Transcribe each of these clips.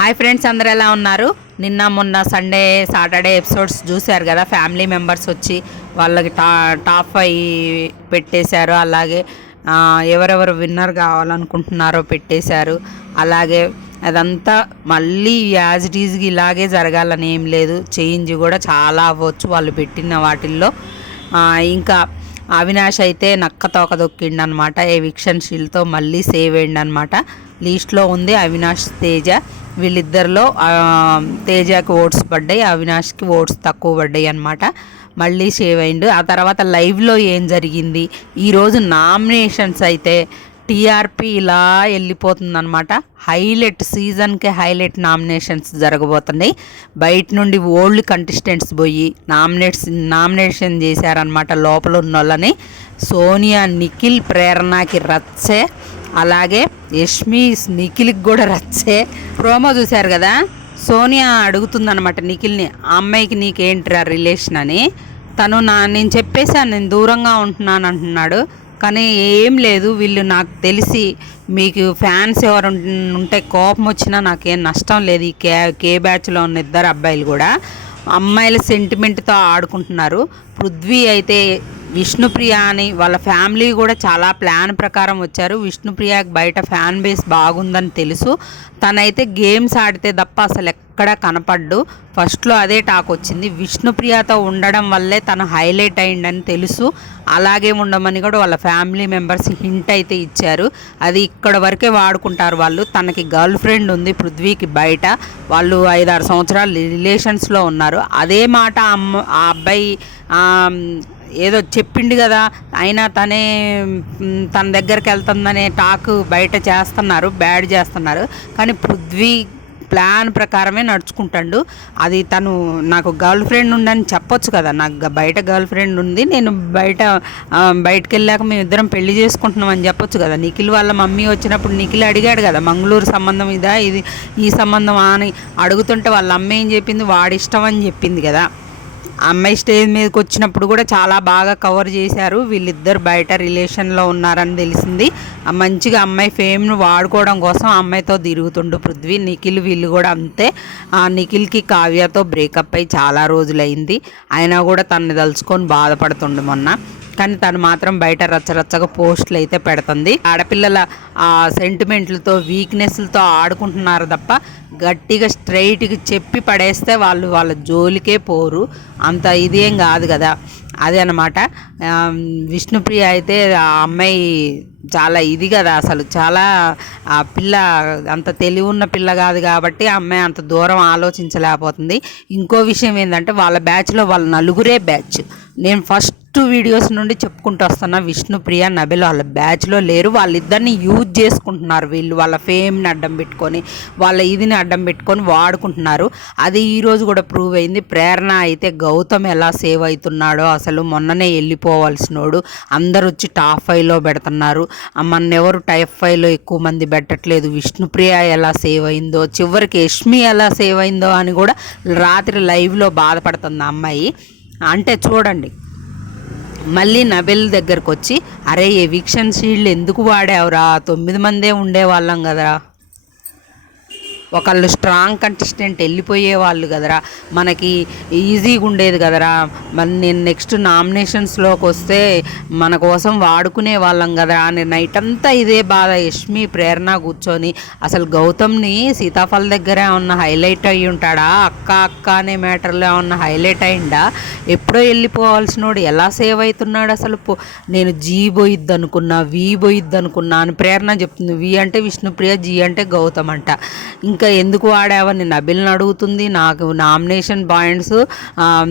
Hi friends, అందరూ ఎలా ఉన్నారు? నిన్న మొన్న సండే సాటర్డే ఎపిసోడ్స్ చూశారు కదా. ఫ్యామిలీ మెంబర్స్ వచ్చి వాళ్ళకి టాప్ 5 పెట్టేశారు. అలాగే ఎవరెవరు విన్నర్ కావాలనుకుంటున్నారో పెట్టేశారు. అలాగే అదంతా మళ్ళీ యాజ్ ఇట్ ఈజ్గా ఇలాగే జరగాలని ఏం లేదు, చేంజ్ కూడా చాలా అవ్వచ్చు వాళ్ళు పెట్టిన వాటిల్లో. ఇంకా అవినాష్ అయితే నక్క తోక దొక్కిండు అనమాట. ఎవిక్షన్ షీల్డ్తో మళ్ళీ సేవ్ అయ్యిండు అనమాట. లీస్ట్లో ఉంది అవినాష్, తేజ. వీళ్ళిద్దరిలో తేజకి ఓట్స్ పడ్డాయి, అవినాష్కి ఓట్స్ తక్కువ పడ్డాయి అనమాట. మళ్ళీ సేవ్ అయ్యిండు. ఆ తర్వాత లైవ్లో ఏం జరిగింది, ఈరోజు నామినేషన్స్ అయితే టీఆర్పీ ఇలా వెళ్ళిపోతుందనమాట. హైలైట్ సీజన్కే హైలైట్ నామినేషన్స్ జరగబోతున్నాయి. బయట నుండి ఓల్డ్ కంటెస్టెంట్స్ పోయి నామినేషన్ చేశారనమాట లోపల ఉన్న వాళ్ళని. సోనియా, నిఖిల్, ప్రేరణకి రచ్చే, అలాగే యష్మి, నిఖిల్కి కూడా రచ్చే. ప్రోమో చూశారు కదా, సోనియా అడుగుతుందనమాట నిఖిల్ని, ఆ అమ్మాయికి నీకేంటిరా రిలేషన్ అని. తను నేను చెప్పేశాను, నేను దూరంగా ఉంటున్నాను అంటున్నాడు. కానీ ఏం లేదు, వీళ్ళు నాకు తెలిసి మీకు ఫ్యాన్స్ ఎవరు ఉంటే కోపం వచ్చినా నాకేం నష్టం లేదు. ఈ కే బ్యాచ్లో ఉన్న ఇద్దరు అబ్బాయిలు కూడా అమ్మాయిల సెంటిమెంట్తో ఆడుకుంటున్నారు. పృథ్వీ అయితే విష్ణుప్రియ అని వాళ్ళ ఫ్యామిలీ కూడా చాలా ప్లాన్ ప్రకారం వచ్చారు. విష్ణుప్రియకి బయట ఫ్యాన్ బేస్ బాగుందని తెలుసు. తనైతే గేమ్స్ ఆడితే తప్ప అసలు ఎక్కడా కనపడ్డు. ఫస్ట్లో అదే టాక్ వచ్చింది. విష్ణుప్రియతో ఉండడం వల్లే తను హైలైట్ అయిందని తెలుసు. అలాగే ఉండమని కూడా వాళ్ళ ఫ్యామిలీ మెంబర్స్ హింట్ అయితే ఇచ్చారు. అది ఇక్కడ వరకే వాడుకుంటారు వాళ్ళు. తనకి గర్ల్ ఫ్రెండ్ ఉంది పృథ్వీకి బయట. వాళ్ళు 5-6 సంవత్సరాలు రిలేషన్స్లో ఉన్నారు. అదే మాట ఆ అబ్బాయి ఏదో చెప్పిండు కదా, అయినా తన దగ్గరికి వెళ్తుందనే టాక్ బయట చేస్తున్నారు, బ్యాడ్ చేస్తున్నారు. కానీ పృథ్వీ ప్లాన్ ప్రకారమే నడుచుకుంటాడు. అది తను నాకు గర్ల్ ఫ్రెండ్ ఉందని చెప్పొచ్చు కదా, నాకు బయట గర్ల్ ఫ్రెండ్ ఉంది, నేను బయటకు వెళ్ళాక మేము ఇద్దరం పెళ్లి చేసుకుంటున్నాం అని చెప్పొచ్చు కదా. నిఖిల్ వాళ్ళ మమ్మీ వచ్చినప్పుడు నిఖిల్ అడిగాడు కదా, మంగళూరు సంబంధం ఇదా, ఇది ఈ సంబంధం అని అడుగుతుంటే వాళ్ళ అమ్మ ఏం చెప్పింది, వాడిష్టం అని చెప్పింది కదా. అమ్మాయి స్టేజ్ మీదకి వచ్చినప్పుడు కూడా చాలా బాగా కవర్ చేశారు. వీళ్ళిద్దరు బయట రిలేషన్లో ఉన్నారని తెలిసింది. మంచిగా అమ్మాయి ఫేమ్ను వాడుకోవడం కోసం అమ్మాయితో తిరుగుతుండు పృథ్వీ. నిఖిల్ వీళ్ళు కూడా అంతే. నిఖిల్కి కావ్యతో బ్రేకప్ అయి చాలా రోజులైంది. అయినా కూడా తనని తలుచుకొని బాధపడుతుండు మొన్న. కానీ తను మాత్రం బయట రచ్చరచ్చగా పోస్టులు అయితే పెడుతుంది. ఆడపిల్లల సెంటిమెంట్లతో, వీక్నెస్లతో ఆడుకుంటున్నారు తప్ప గట్టిగా స్ట్రైట్గా చెప్పి పడేస్తే వాళ్ళ జోలికే పోరు. అంత ఇదేం కాదు కదా. అదే అనమాట. విష్ణుప్రియ అయితే ఆ అమ్మాయి చాలా ఇది కదా, అసలు చాలా ఆ పిల్ల అంత తెలివి ఉన్న పిల్ల కాదు కాబట్టి ఆ అమ్మాయి అంత దూరం ఆలోచించలేకపోతుంది. ఇంకో విషయం ఏంటంటే వాళ్ళ బ్యాచ్లో వాళ్ళ నలుగురే బ్యాచ్. నేను ఫస్ట్ వీడియోస్ నుండి చెప్పుకుంటూ వస్తున్నా, విష్ణుప్రియ, నబిల్ వాళ్ళ బ్యాచ్లో లేరు. వాళ్ళిద్దరిని యూజ్ చేసుకుంటున్నారు వీళ్ళు. వాళ్ళ ఫేమ్ని అడ్డం పెట్టుకొని, వాళ్ళ ఇదిని అడ్డం పెట్టుకొని వాడుకుంటున్నారు. అది ఈరోజు కూడా ప్రూవ్ అయింది. ప్రేరణ అయితే గౌతమ్ ఎలా సేవ్ అవుతున్నాడో, అసలు మొన్ననే వెళ్ళిపోవాల్సినోడు అందరు వచ్చి టాప్ 5లో పెడుతున్నారు. ఎవరు టాప్ 5లో ఎక్కువ మంది పెట్టట్లేదు. విష్ణుప్రియ ఎలా సేవ్ అయిందో, చివరికి యష్మి ఎలా సేవ్ అయిందో అని కూడా రాత్రి లైవ్లో బాధపడుతుంది ఆ అమ్మాయి. అంటే చూడండి, మళ్ళీ నబిల్ దగ్గరకు వచ్చి, అరే ఎవిక్షన్ షీల్డ్ ఎందుకు వాడావురా, 9 మందే ఉండేవాళ్ళం కదరా, ఒకళ్ళు స్ట్రాంగ్ కంటెస్టెంట్ వెళ్ళిపోయే వాళ్ళు కదరా, మనకి ఈజీగా ఉండేది కదరా, మరి నేను నెక్స్ట్ నామినేషన్స్లోకి వస్తే మన కోసం వాడుకునే వాళ్ళం కదరా అని నైట్ అంతా ఇదే బాధ. యష్మి, ప్రేరణ కూర్చొని అసలు గౌతమ్ని సీతాఫల్ దగ్గర ఉన్న హైలైట్ అయ్యి ఉంటాడా, అక్క అనే మ్యాటర్లో ఉన్న హైలైట్ అయిందా, ఎప్పుడో వెళ్ళిపోవాల్సినోడు ఎలా సేవ్ అవుతున్నాడు అసలు. నేను జీ పోయిద్ది అనుకున్నా, వి పోయిద్ది అనుకున్నా అని ప్రేరణ చెప్తుంది. వి అంటే విష్ణుప్రియ, జీ అంటే గౌతమ్ అంట. ఇంకా ఎందుకు వాడావని నబిల్ని అడుగుతుంది. నాకు నామినేషన్ పాయింట్స్,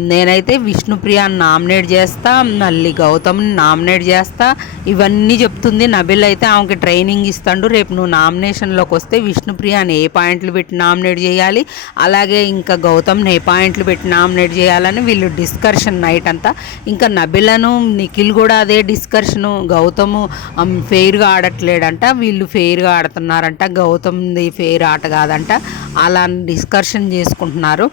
నేనైతే విష్ణుప్రియని నామినేట్ చేస్తా, మళ్ళీ గౌతమ్ని నామినేట్ చేస్తా, ఇవన్నీ చెప్తుంది. నబిల్ అయితే ఆమెకి ట్రైనింగ్ ఇస్తాడు, రేపు నువ్వు నామినేషన్లోకి వస్తే విష్ణుప్రియని ఏ పాయింట్లు పెట్టి నామినేట్ చేయాలి, అలాగే ఇంకా గౌతమ్ని ఏ పాయింట్లు పెట్టి నామినేట్ చేయాలని వీళ్ళు డిస్కషన్ నైట్ అంతా. ఇంకా నబిలను, నిఖిల్ కూడా అదే డిస్కషను. గౌతమ్ ఫెయిర్గా ఆడట్లేడంట, వీళ్ళు ఫెయిర్గా ఆడుతున్నారంట, గౌతమ్ది ఫెయిర్ ఆట కాదంట. అలా డిస్కషన్ చేసుకుంటున్నారు.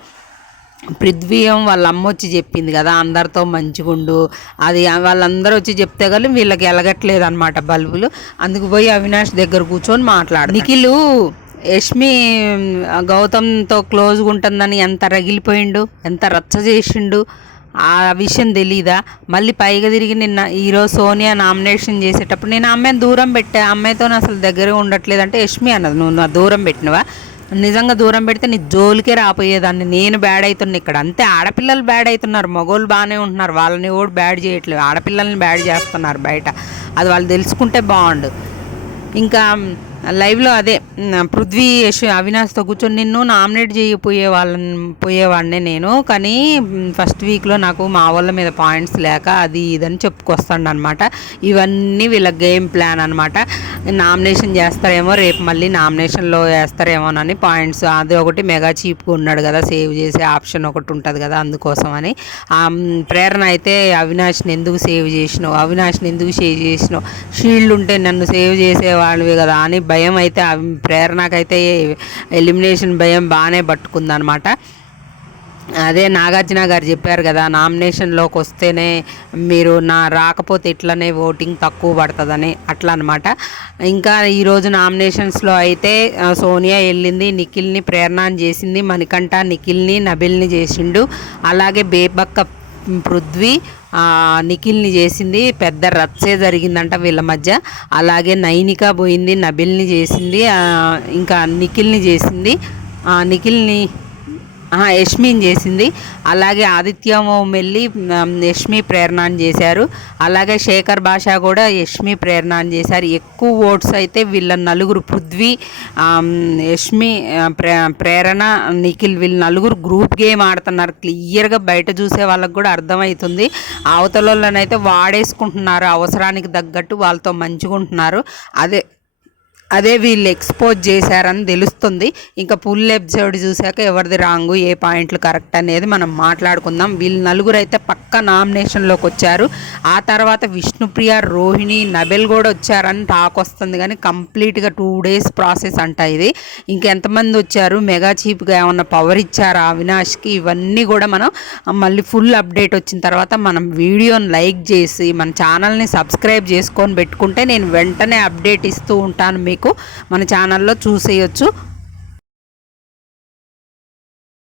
పృథ్వీ వాళ్ళ అమ్మ వచ్చి చెప్పింది కదా, అందరితో మంచిగుండు, అది వాళ్ళందరూ వచ్చి చెప్తే కానీ వీళ్ళకి ఎలగట్లేదు అనమాట బల్బులు. అందుకు పోయి అవినాష్ దగ్గర కూర్చొని మాట్లాడు. నిఖిల్ యష్మి గౌతమ్తో క్లోజ్గా ఉంటుందని ఎంత రగిలిపోయిండు, ఎంత రచ్చ చేసిండు, ఆ విషయం తెలీదా? మళ్ళీ పైగా తిరిగి నిన్న ఈరోజు సోనియా నామినేషన్ చేసేటప్పుడు నేను అమ్మాయిని దూరం పెట్టా, అమ్మాయితో అసలు దగ్గరే ఉండట్లేదు అంటే యష్మి అన్నది నువ్వు నా దూరం పెట్టినవా? నిజంగా దూరం పెడితే నీ జోలికే రాపోయేదాన్ని, నేను బ్యాడ్ అవుతున్నా ఇక్కడ. అంతే, ఆడపిల్లలు బ్యాడ్ అవుతున్నారు, మగోళ్ళు బాగానే ఉంటున్నారు, వాళ్ళని కూడా బ్యాడ్ చేయట్లేదు, ఆడపిల్లల్ని బ్యాడ్ చేస్తున్నారు బయట. అది వాళ్ళు తెలుసుకుంటే బాగుండు. ఇంకా లైవ్లో అదే పృథ్వీ అవినాష్తో కూర్చొని నిన్ను నామినేట్ పోయేవాడినే నేను, కానీ ఫస్ట్ వీక్లో నాకు మా వాళ్ళ మీద పాయింట్స్ లేక అది ఇదని చెప్పుకొస్తాడు అనమాట. ఇవన్నీ వీళ్ళ గేమ్ ప్లాన్ అనమాట. నామినేషన్ చేస్తారేమో, రేపు మళ్ళీ నామినేషన్లో వేస్తారేమోనని పాయింట్స్. అది ఒకటి మెగా చీప్గా ఉన్నాడు కదా, సేవ్ చేసే ఆప్షన్ ఒకటి ఉంటుంది కదా, అందుకోసం అని. ప్రేరణ అయితే అవినాష్ని ఎందుకు సేవ్ చేసినావు, షీల్డ్ ఉంటే నన్ను సేవ్ చేసేవాళ్ళవి కదా అని భయం అయితే ప్రేరణకైతే ఎలిమినేషన్ భయం బాగానే పట్టుకుందనమాట. అదే నాగార్జున గారు చెప్పారు కదా, నామినేషన్లోకి వస్తేనే మీరు రాకపోతే ఇట్లనే ఓటింగ్ తక్కువ పడుతుందని, అట్లా అనమాట. ఇంకా ఈరోజు నామినేషన్స్లో అయితే సోనియా వెళ్ళింది, నిఖిల్ని ప్రేరణని చేసింది, మణికంఠ నిఖిల్ని నబిల్ని చేసిండు, అలాగే బేబక్క పృథ్వీ నిఖిల్ని చేసింది. పెద్ద రచ్చే జరిగిందంట వీళ్ళ మధ్య. అలాగే నైనిక పోయింది, నబిల్ని చేసింది, ఇంకా యష్మిని చేసింది. అలాగే ఆదిత్య వెళ్ళి యష్మి ప్రేరణని చేశారు. అలాగే శేఖర్ భాష కూడా యష్మి ప్రేరణని చేశారు. ఎక్కువ ఓట్స్ అయితే వీళ్ళ నలుగురు, పృథ్వీ, యష్మి, ప్రేరణ, నిఖిల్, వీళ్ళు నలుగురు గ్రూప్ గేమ్ ఆడుతున్నారు. క్లియర్గా బయట చూసే వాళ్ళకి కూడా అర్థమవుతుంది. అవతల వాళ్ళనైతే వాడేసుకుంటున్నారు, అవసరానికి తగ్గట్టు వాళ్ళతో మంచిగుంటున్నారు. అదే వీళ్ళు ఎక్స్పోజ్ చేశారని తెలుస్తుంది. ఇంకా ఫుల్ ఎపిసోడ్ చూశాక ఎవరిది రాంగు, ఏ పాయింట్లు కరెక్ట్ అనేది మనం మాట్లాడుకుందాం. వీళ్ళు నలుగురు అయితే పక్క నామినేషన్లోకి వచ్చారు. ఆ తర్వాత విష్ణుప్రియ, రోహిణి, నబెల్ కూడా వచ్చారని టాక్ వస్తుంది, కానీ కంప్లీట్గా 2 days ప్రాసెస్ అంట ఇది. ఇంకెంతమంది వచ్చారు, మెగా చీప్గా ఏమన్నా పవర్ ఇచ్చారా అవినాష్కి, ఇవన్నీ కూడా మనం మళ్ళీ ఫుల్ అప్డేట్ వచ్చిన తర్వాత మనం వీడియోని లైక్ చేసి మన ఛానల్ని సబ్స్క్రైబ్ చేసుకొని పెట్టుకుంటే నేను వెంటనే అప్డేట్ ఇస్తూ ఉంటాను, మీకు మన ఛానల్లో చూసేయచ్చు.